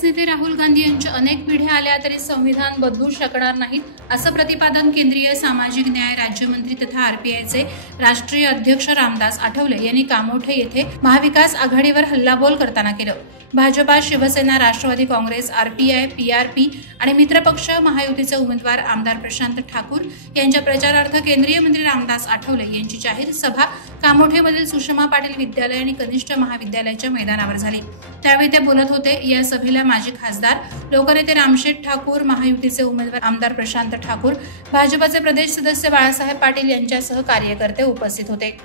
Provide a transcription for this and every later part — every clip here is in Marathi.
काँग्रेस नेते राहुल गांधी यांच्या अनेक पिढ्या आल्या तरी संविधान बदलू शकणार नाहीत, असं प्रतिपादन केंद्रीय सामाजिक न्याय राज्यमंत्री तथा आरपीआयचे राष्ट्रीय अध्यक्ष रामदास आठवले यांनी कामोठे येथे महाविकास आघाडीवर हल्लाबोल करताना केलं। भाजपा, शिवसेना, राष्ट्रवादी काँग्रेस, आरपीआय, पीआरपी आणि मित्रपक्ष महायुतीचे उमेदवार आमदार प्रशांत ठाकूर यांच्या प्रचारार्थ केंद्रीय मंत्री रामदास आठवले यांची जाहीर सभा कामोठेमधील सुषमा पाटील विद्यालय आणि कनिष्ठ महाविद्यालयाच्या मैदानावर झाली। त्यावेळी ते बोलत होते। या सभेला माजी खासदार, लोकनेते रामशेठ ठाकूर, महायुतीचे उमेदवार आमदार प्रशांत ठाकूर, भाजपचे प्रदेश सदस्य बाळासाहेब पाटील यांच्यासह कार्यकर्ते उपस्थित होते।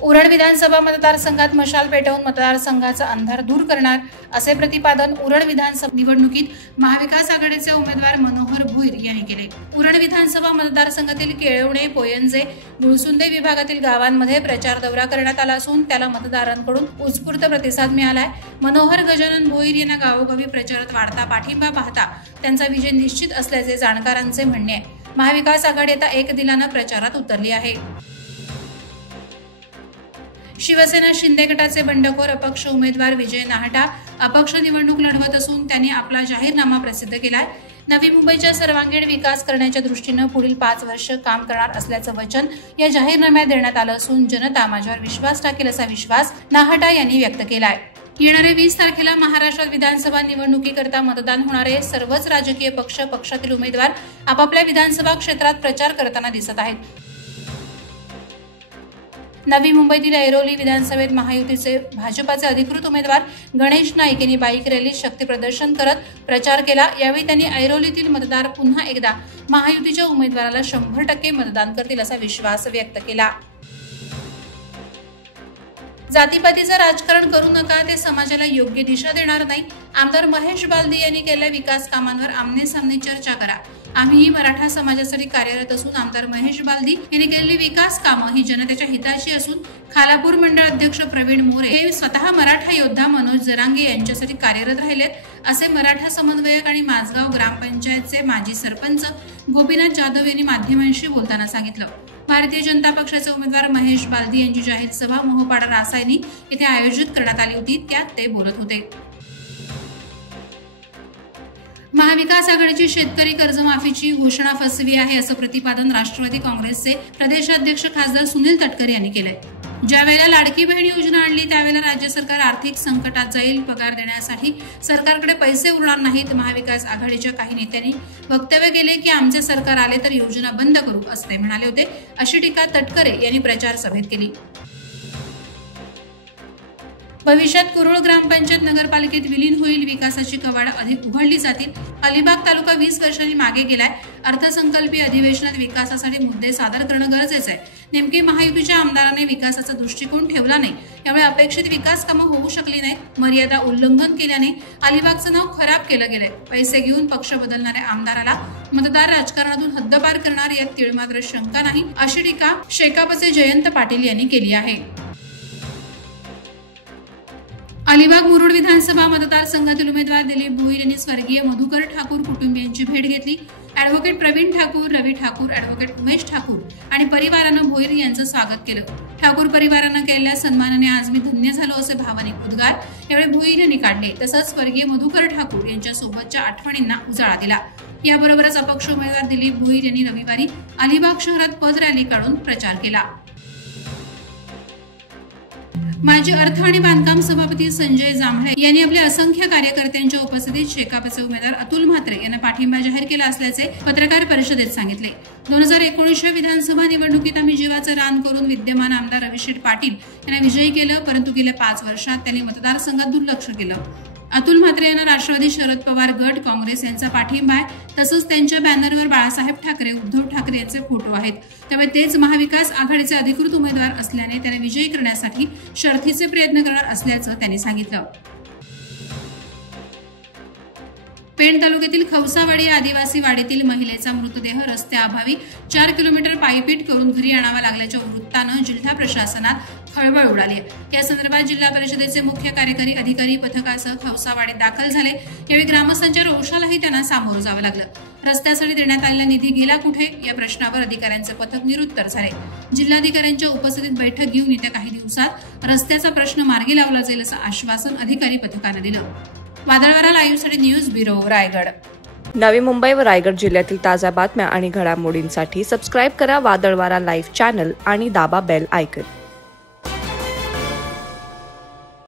उरण विधानसभा मतदारसंघात मशाल पेटवून मतदारसंघाचा अंधार दूर करणार, असे प्रतिपादन उरण विधानसभा निवडणुकीत महाविकास आघाडीचे उमेदवार मनोहर भुईर यांनी केले। उरण विधानसभा मतदारसंघातील केळवणे, पोयंजे, गुळसुंदे विभागातील गावांमध्ये प्रचार दौरा करण्यात आला असून त्याला मतदारांकडून उत्स्फूर्त प्रतिसाद मिळालाय। मनोहर गजानन भुईर यांना गावोगावी प्रचारात वाढता पाठिंबा पाहता त्यांचा विजय निश्चित असल्याचे जाणकारांचे म्हणणे आहे। महाविकास आघाडी आता एक दिलानं प्रचारात उतरली आहे। शिवसेना शिंदे गटाचे बंडखोर अपक्ष उमेदवार विजय नाहटा अपक्ष निवडणूक लढवत असून त्यांनी आपला जाहीरनामा प्रसिद्ध केलाय। नवी मुंबईच्या सर्वांगीण विकास करण्याच्या दृष्टीने पुढील 5 वर्ष काम करणार असल्याचं वचन या जाहीरनाम्यात देण्यात आलं असून जनता माझ्यावर विश्वास टाकेल असा विश्वास नाहटा यांनी व्यक्त केलाय। येणाऱ्या 20 तारखेला महाराष्ट्रात विधानसभा निवडणुकीकरता मतदान होणारे सर्वच राजकीय पक्ष, पक्षातील उमेदवार आपापल्या विधानसभा क्षेत्रात प्रचार करताना दिसत आहेत। नवी मुंबईतील ऐरोली विधानसभेत महायुतीचे भाजपाचे अधिकृत उमेदवार गणेश नाईक यांनी बाईक रॅलीत शक्ती प्रदर्शन करत प्रचार केला। यावेळी त्यांनी ऐरोलीतील मतदार पुन्हा एकदा महायुतीच्या उमेदवाराला 100% मतदान करतील असा विश्वास व्यक्त केला। जातीपातीचं राजकारण करू नका, ते समाजाला योग्य दिशा देणार नाही। आमदार महेश बालदी यांनी केलेल्या विकास कामांवर आमने सामने चर्चा करा। आम्हीही मराठा समाजासाठी कार्यरत असून आमदार महेश बालदी यांनी केलेली विकास कामं ही जनतेच्या हिताची असून खालापूर मंडळ अध्यक्ष प्रवीण मोरे हे स्वतः मराठा योद्धा मनोज जरांगे यांच्यासाठी कार्यरत राहिलेत, असे मराठा समन्वयक आणि माझगाव ग्रामपंचायतचे माजी सरपंच गोपीनाथ जाधव यांनी माध्यमांशी बोलताना सांगितलं। भारतीय जनता पक्षाचे उमेदवार महेश बालदी यांची जाहीर सभा मोहोपाडा रासायनी येथे आयोजित करण्यात आली होती, त्यात ते बोलत होते। महाविकास आघाडीची शेतकरी कर्जमाफीची घोषणा फसवी आहे, असं प्रतिपादन राष्ट्रवादी काँग्रेसचे प्रदेशाध्यक्ष खासदार सुनील तटकरे यांनी केलंय। ज्या वेळेला लाडकी बहीण योजना आणली त्यावेळेला राज्य सरकार आर्थिक संकटात जाईल, पगार देण्यासाठी सरकारकडे पैसे उरणार नाहीत। महाविकास आघाडीच्या काही नेत्यांनी वक्तव्य केले की आमचे सरकार आले तर योजना बंद करू, असे ते म्हणाले होते। अशी टीका तटकरे यांनी प्रचार सभेत केली। भविष्यात कुरुळ ग्रामपंचायत नगरपालिकेत विलीन होईल, विकासाची कवाडं अधिक उघडली जातील। अलिबाग तालुका 20 वर्षांनी मागे गेलाय। अर्थसंकल्पीय अधिवेशनात विकासासाठी मुद्दे सादर करणं गरजेचं आहे। नेमके महायुतीच्या आमदारांनी विकासाचा दृष्टिकोन ठेवला नाही, यामुळे अपेक्षित विकास कामं होऊ शकली नाहीत। मर्यादा उल्लंघन केल्याने अलिबागचं नाव खराब केलं गेलंय। पैसे घेऊन पक्ष बदलणाऱ्या आमदाराला मतदार राजकारणातून हद्दपार करणार यात तीळमात्र शंका नाही, अशी टीका शेकापचे जयंत पाटील यांनी केली आहे। अलिबाग मुरुड विधानसभा मतदारसंघातील उमेदवार दिलीप भोईर यांनी स्वर्गीय मधुकर ठाकूर कुटुंबियांची भेट घेतली। ॲडव्होकेट प्रवीण ठाकूर, रवी ठाकूर, ॲडव्होकेट उमेश ठाकूर आणि परिवारानं भोईर यांचं स्वागत केलं। ठाकूर परिवारानं केलेल्या सन्मानाने आज मी धन्य झालो, असे भावनिक उद्गार यावेळी भोईर यांनी काढले। तसंच स्वर्गीय मधुकर ठाकूर यांच्या सोबतच्या आठवणींना उजाळा दिला। याबरोबरच अपक्ष उमेदवार दिलीप भोईर यांनी रविवारी अलिबाग शहरात पद रॅली काढून प्रचार केला। माजी अर्थ आणि बांधकाम सभापती संजय जांभळे यांनी आपल्या असंख्य कार्यकर्त्यांच्या उपस्थितीत शेकापचे उमेदवार अतुल म्हात्रे यांना पाठिंबा जाहीर केला असल्याचे पत्रकार परिषदेत सांगितले। 2019 विधानसभा निवडणुकीत आम्ही जीवाचं रान करून विद्यमान आमदार रविशेठ पाटील यांना विजयी केलं, परंतु गेल्या 5 वर्षात त्यांनी मतदारसंघात दुर्लक्ष केलं। अतुल म्हात्रे यांना राष्ट्रवादी शरद पवार गट, काँग्रेस यांचा पाठिंबा आहे। तसंच त्यांच्या बॅनरवर बाळासाहेब ठाकरे, उद्धव ठाकरे यांचे फोटो आहेत। त्यामुळे तेच महाविकास आघाडीचे अधिकृत उमेदवार असल्याने त्यांना विजयी करण्यासाठी शर्थीचे प्रयत्न करणार असल्याचं त्यांनी सांगितलं। पेण तालुक्यातील खवसावाडी आदिवासी वाडीतील महिलेचा मृतदेह रस्त्याअभावी 4 किलोमीटर पायपीट करून घरी आणावा लागल्याच्या वृत्तानं जिल्हा प्रशासनात खळबळ उडाली आहे। या संदर्भात जिल्हा परिषदेचे मुख्य कार्यकारी अधिकारी पथकासह खवसावाडीत दाखल झाले। यावेळी ग्रामस्थांच्या रोषालाही त्यांना सामोरं जावं लागलं। रस्त्यासाठी देण्यात आलेला निधी गेला कुठे या प्रश्नावर अधिकाऱ्यांचे पथक निरुत्तर झाले। जिल्हाधिकाऱ्यांच्या उपस्थितीत बैठक घेऊन येत्या काही दिवसात रस्त्याचा प्रश्न मार्गी लावला जाईल असं आश्वासन अधिकारी पथकानं दिलं। वादळवारा लाईव्हसाठी न्यूज ब्युरो रायगड। नवी मुंबई व रायगड जिल्ह्यातील ताज्या बातम्या आणि घडामोडींसाठी सबस्क्राईब करा वादळवारा लाईव्ह चॅनल आणि दाबा बेल आयकॉन।